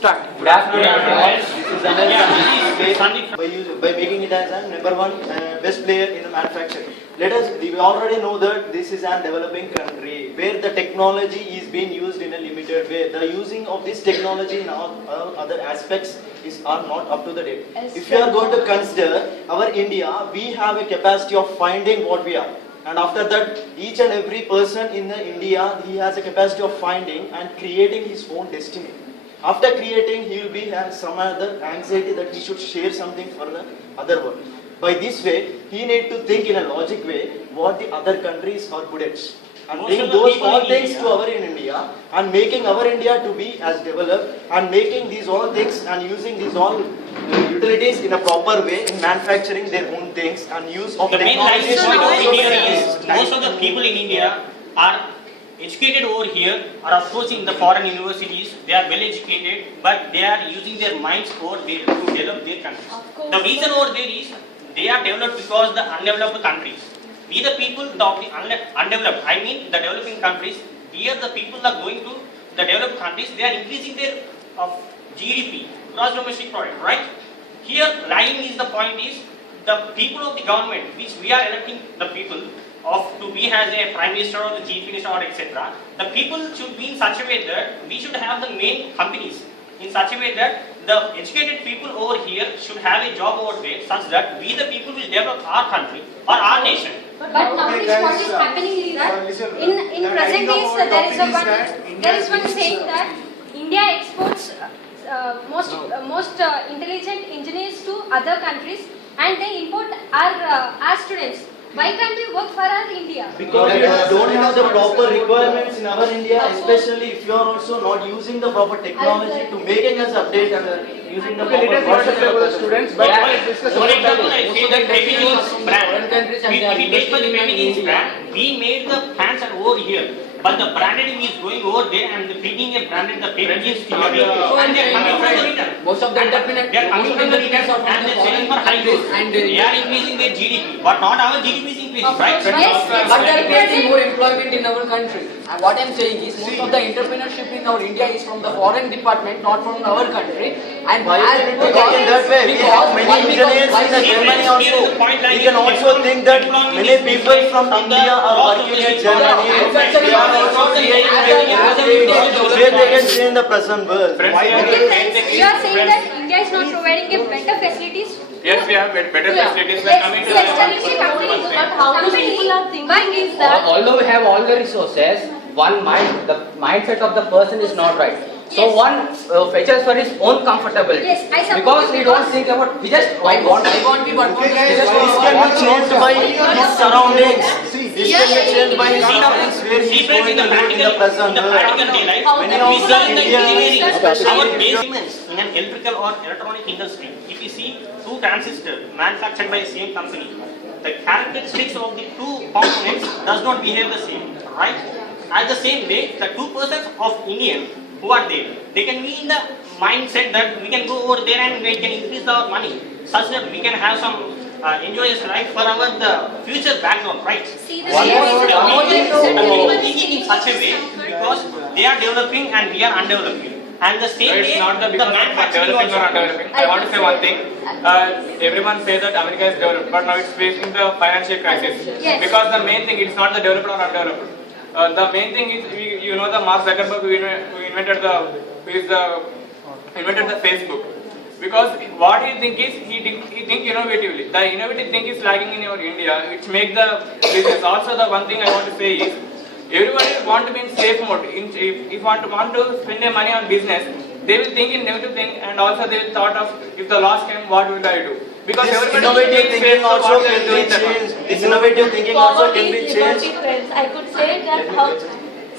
Start. Good afternoon, everyone. This is Anil. By making it as a number one best player in the manufacturing. We already know that this is a developing country where the technology is being used in a limited way. The using of this technology in all other aspects are not up to the date. If you are going to consider our India, we have a capacity of finding what we are. And after that, each and every person in the India, he has a capacity of finding and creating his own destiny. After creating, he will be have some other anxiety that he should share something for the other world. By this way, he need to think in a logic way what the other countries are good at. And bring those all things to our in India and making our India to be as developed and making these all things and using these all utilities in a proper way in manufacturing their own things and use of The main line technology. point over here is most of the people in India are educated over here, are approaching the foreign universities. They are well educated, but they are using their minds over there to develop their countries. The reason over there is they are developed because the undeveloped countries. We the people of the undeveloped, I mean the developing countries, here the people are going to the developed countries, they are increasing their GDP, gross domestic product, right? Here lying is the point is the people of the government, which we are electing the people of to be as a prime minister or the chief minister or etc. The people should be in such a way that we should have the main companies in such a way that the educated people over here should have a job over there such that we the people will develop our country or our nation. But nowadays what is happening is that in present days there is one saying that India exports most intelligent engineers to other countries and they import our students. Why can't we work for our India? Because we don't have the proper requirements in our India, especially if you are also not using the proper technology to making us update and using the proper process. Students, For example, I say that Baby Jeans brand. We take for the Baby Jeans brand, we made the pants are over here. But the branding is going over there and the printing a branded the Baby Jeans theory. And they are coming from the return. Most of the entrepreneurs, They are coming from the return and they are selling for high growth. and They are increasing their GDP, but not our GDP is increasing, right? Yes, but they are creating more employment in our country. And what I am saying is most of the entrepreneurship in our India is from the foreign department, not from our country. And Why is it in that way? We have many engineers in the Germany also. We can also think that many people from India are working in Germany. They are also creating where they can change the present world. Okay, friends, you are saying that India is not providing a better facilities. Yes, we have better facilities. We are coming to But how the people are thinking is that although we have all the resources, the mindset of the person is not right. So Yes. one fetches for his own comfortability. Yes, I support because you we don't because- think about, we just I want want we want This can be changed by his surroundings. This can be changed by his surroundings where he See is friends, going in the to live in the present world. practical day life, Many we of learn the the Indian engineering, especially our if you- basements in an electrical or electronic industry. If you see two transistors manufactured by the same company, the characteristics of the two components does not behave the same, right? At the same way, the 2% of Indian who are there, they can be in the mindset that we can go over there and we can increase our money, such that we can have some enjoyous life for our the future background, right? see the The people same thinking in such a way because they are developing and we are undeveloping. And the same It's way, not the the because of manufacturing developing or also. not developing. I want to say one thing. Everyone says that America is developed, but now it's facing the financial crisis. Yes. Because the main thing it's not the developed or undeveloped. The main thing is you know the Mark Zuckerberg who invented the Facebook. Because what he think is he think innovatively. The innovative thing is lagging in our India, which make the business. Also the one thing I want to say is everybody want to be in safe mode. If want to spend their money on business, they will think in negative thing and also they will thought of if the loss came, what will I do? Because This everybody innovative thinks thinking safe, so also what they can will do be in that one. changed. This innovative thinking also can be changed. I could say that how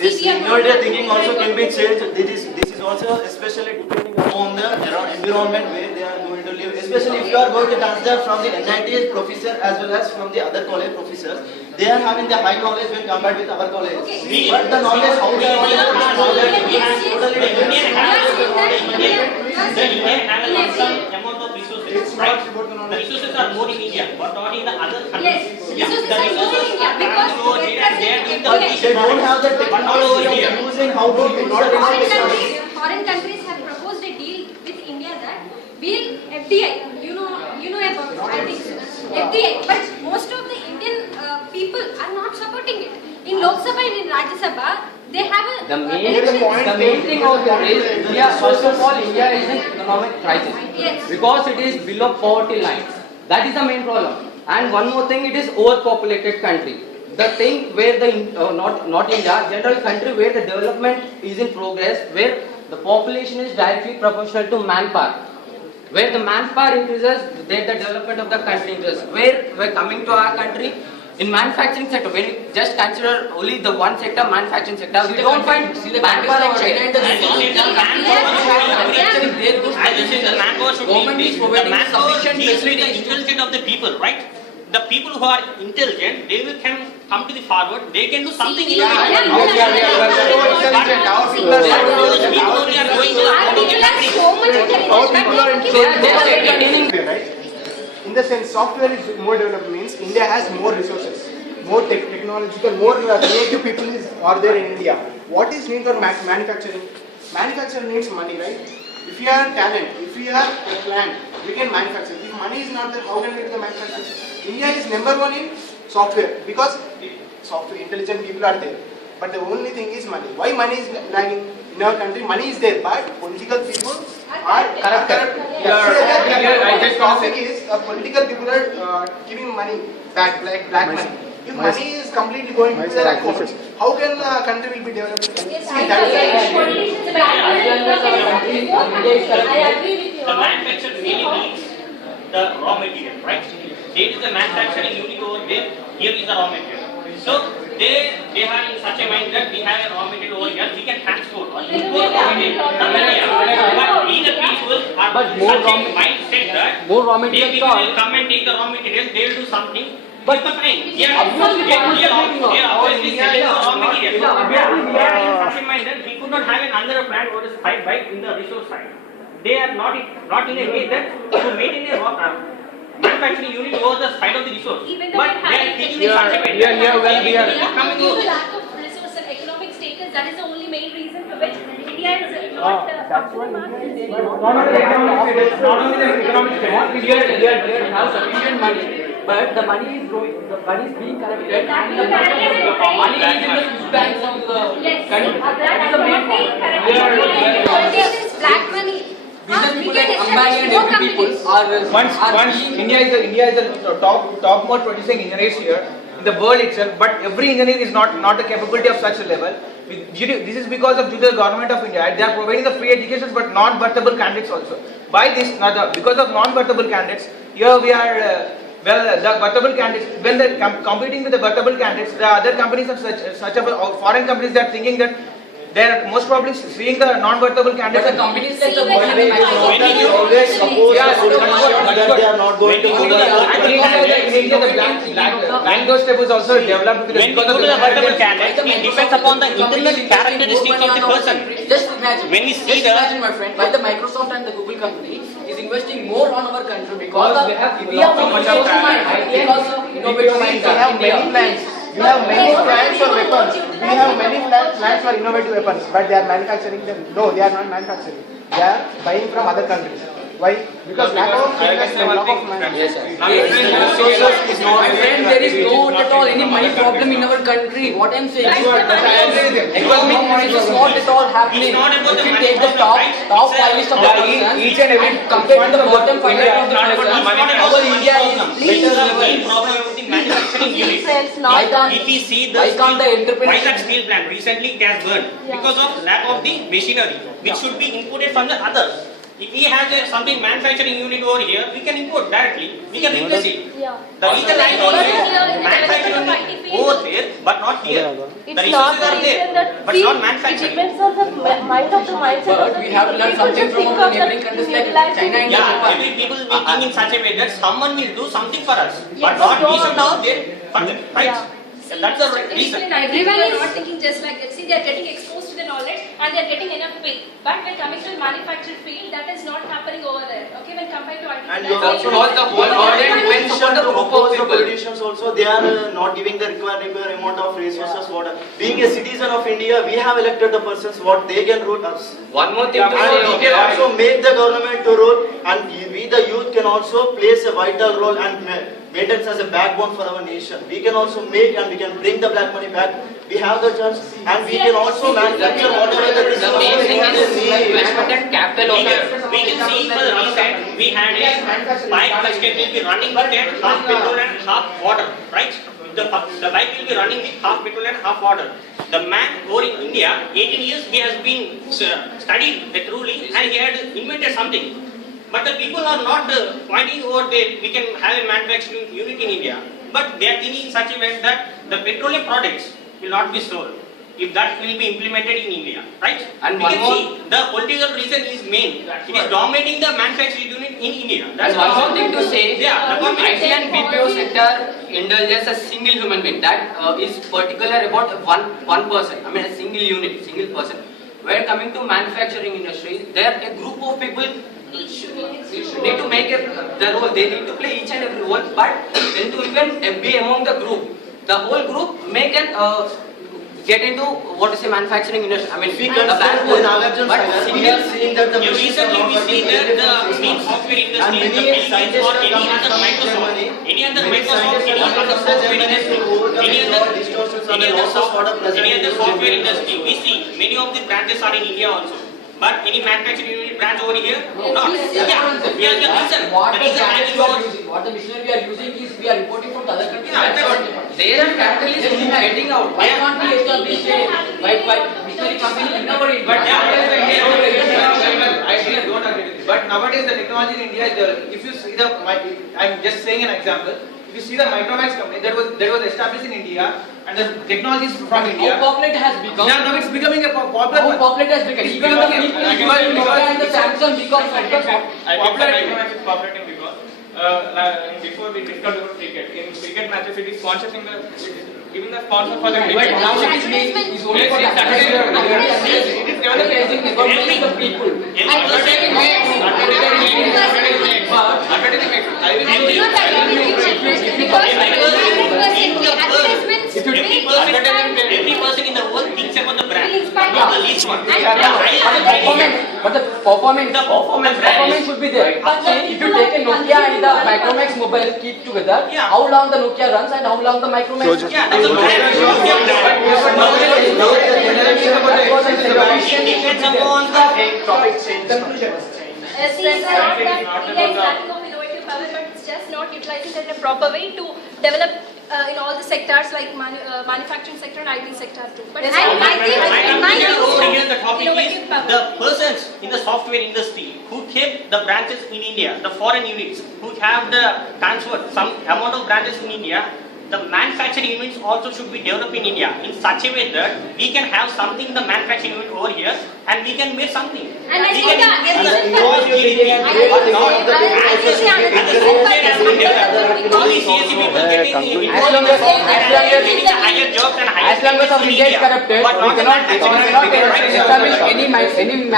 This innovative thinking also can be changed. This is also especially depending upon the environment where they are going to live. Especially if you are going to consider from the NIT professor as well as from the other college professors, they are having the high knowledge when compared with our college. Okay. But the knowledge how they are totally different. The India have a some amount of resources, right? The resources are more in India, but not in the other countries. Yes, Yeah, resources the are more in resources India are because coming over there and they are doing the But they don't have the but not over technology here. of using how to use the resources. Foreign countries have proposed a deal FDI. You know about it, I think so. FDI, but most of the Indian people are not supporting it. In Lok Sabha and in Rajya Sabha, they have a The main elections. thing out there is India. First of all, India is in economic crisis Yes. because it is below poverty line. That is the main problem. And one more thing, it is overpopulated country. The thing where the not India, general country where the development is in progress, where the population is directly proportional to manpower. Where the manpower increases, there the development of the country increases. Where we're coming to our country, in manufacturing sector, when you just consider only the one sector, manufacturing sector, we don't find manpower like over China there. and the I don't think the manpower should be increased. The manpower deals with the intelligence of the people, right? The people who are intelligent, they will can come to the forward, they can do something in the Yeah, country. yeah, Those people only are going to the Our people are so much intelligent, Our but people are they They are entertaining. Right? In the sense, software is more developed means India has more resources, more technological, more creative people are there in India. What is needed for manufacturing? Manufacturing needs money, right? If you have talent, if you have a plant, we can manufacture. If money is not there, how can we do the manufacturing? India is #1 in software because software intelligent people are there. But the only thing is money. Why money is lagging in our country? Money is there, but political people are corrupt. The topic is political people are giving money back, like black money. If money is completely going to their accounts, how can a country will be developed? Yes, See, that is the issue. I agree with you. The manufacturer really needs the raw material, right? There is the manufacturing unit over there, here is the raw material. So they have in such a mind that we have a raw material over here, we can transport or import raw material from India. But we the people are But more such raw a mindset that more raw they material people cost. will come and take the raw material, they will do something. But- But fine, Obviously, what is happening now? they are obviously selling the raw material. Yeah, We are in such a mind that we could not have another plant what is fight by in the resource side. They are not in a way that to maintain a manufacturing unit over the side of the resource. Even though But we they are have thinking in such a way. Coming Due over. to lack of resource and economic status, that is the only main reason for which India is not up to the mark. Not only the economic status, here have sufficient money, but the money is growing, the money is being collected, and the money is in the Swiss banks of the Yes, country. that That is is the not main being problem. corrected. Politicians, black money. Business We people can like establish Ambani and more every people companies. are being India is the topmost producing engineers here in the world itself, but every engineer is not the capability of such a level. This is because of the government of India. They are providing the free education, but non-workable candidates also. By this, because of non-workable candidates, here we are. The workable candidates, when they're competing with the workable candidates, the other companies of such of foreign companies, they are thinking that they are most probably seeing the non-workable But candidates. the companies like the See, Boeing and when Microsoft, When you always suppose Yeah, the that's politicians that they are not going to When you go to the provide workable In India, the blank step was also developed When we because go of to the workable candidates. candidate, it depends upon the internal characteristics of the person. Just imagine. When we see just the- imagine, my friend, why the Microsoft and the Google company is investing more on our country because They have we have so much of innovation mind, talent. because of innovative mind. We have many plants. We have many plants for weapons. We have many plants for innovative weapons, but they are manufacturing them. No, they are not manufacturing. They are buying from other countries. Why? Because lack of investment, lack of money. Yes, sir. My friend, there is not at all any money problem in our country. What I'm saying is economic crisis is not at all happening. It's not about If the you money take the problem, top right? top It's a- 5 list of the persons each and every compared to the bottom 5 list of the It's not about the persons, money our problem. India is It least is the main level. problem of the manufacturing unit. Why can't- If we see the why can't the steel- entrepreneur- why that steel plant recently it has burned because of lack of the machinery which should be imported from the others. If we have something manufacturing unit over here, we can import directly. We can replace it. Yeah. The reason I told you manufacturing unit over there, but not here. The It's not resources the are reason there, that but we, not it manufacturing. depends on the mind of the mindset of But the we have to learn people. something People from just our think of neighboring that countries like utilizing China and Yeah, Japan. every people will think in such a way that someone will do something for us, but Yes, not we don't should know. do there for them, right? Yeah. That's the reason. Everyone is not thinking just like that. See, they are getting exposed to the knowledge and they are getting enough pay. But when coming to the manufacturing field, that is not happening over there. Okay, when compared to IT. And that's you why also you Because the whole world depends upon the to group of oppose the people. politicians also, they are not giving the required amount of resources. What being a citizen of India, we have elected the persons what they can rule us. One more thing to And we say, can also make the government to rule and we the youth can also plays a vital role and maintains as a backbone for our nation. We can also make and we can bring the black money back. We have the chance and we can also manufacture whatever the The main thing is investment and capital we can see for the recent, we had a bike which will be running with half petrol and half water, right? The bike will be running with half petrol and half water. The man over in India, 18 years he has been studied truly and he had invented something. But the people are not pointing over there, we can have a manufacturing unit in India. But they are thinking in such a way that the petroleum products will not be sold if that will be implemented in India, right? And we one can more- see the political reason is main. It is dominating the manufacturing unit in India. That's one more thing to say. Yeah, the government- IT and BPO sector indulges a single human being that is particular about one person. I mean a single unit, single person. When coming to manufacturing industry, there a group of people need to make the role. They need to play each and every role, but then to even be among the group, the whole group may can get into what is a manufacturing industry. I mean, If we the consider backbone, the Nagarjun but Sagar, we single are seeing that the Recently we see that the same software industry, And the many Philippines scientists or are any coming other from Microsoft, Germany. any other Many Microsoft, scientists any are coming other from software Germany industry, to overcome any the other distortions and any the other losses what are present any in other the software Germany. industry, we see many of the branches are in India also. But any manufacturing unit branch over here? Not. Yeah, the reason What the actually gadgets we are was using, what the machinery we are using is we are importing from the other countries. Yeah, That's that's what- their capital is getting out. Why can't we establish a machinery company in our India? But yeah, I don't agree with you. But nowadays the technology in India, if you see I'm just saying an example. If you see the Micromax company that was established in India and the technology is from India. How popular it has become? Now it's becoming a popular How one. popular it has become? Even the people using Nokia and the Samsung because I think Popular- Micromax is populating because before we discussed about cricket, in cricket matches it is sponsoring giving the sponsor for the but cricket. now it is being is only for the It is advertising advertising the people. Advertising makes. every person in the world thinks about the brand, not the least one. But the performance should be there. See, if you take a Nokia and the Micromax mobile keep together, Yeah. how long the Nokia runs and how long the Micromax runs? Yeah, that's a brand. It depends upon the It's not that India is lacking of innovative power, but it's just not utilizing it in a proper way to develop in all the sectors like manufacturing sector and IT sector too. But I think in my over here view, the topic is innovative power. the persons in the software industry who kept the branches in India, the foreign units who have the transferred some amount of branches in India. The manufacturing units also should be developed in India in such a way that we can have something in the manufacturing unit over here and we can make something. And I We think can the increase reason the for- GDP, I but not think the and the software has been developed. Only CSE people getting As long as getting the higher jobs and higher as long as our in India is corrupted, but we not the cannot manufacturing unit. establish any manufacturing.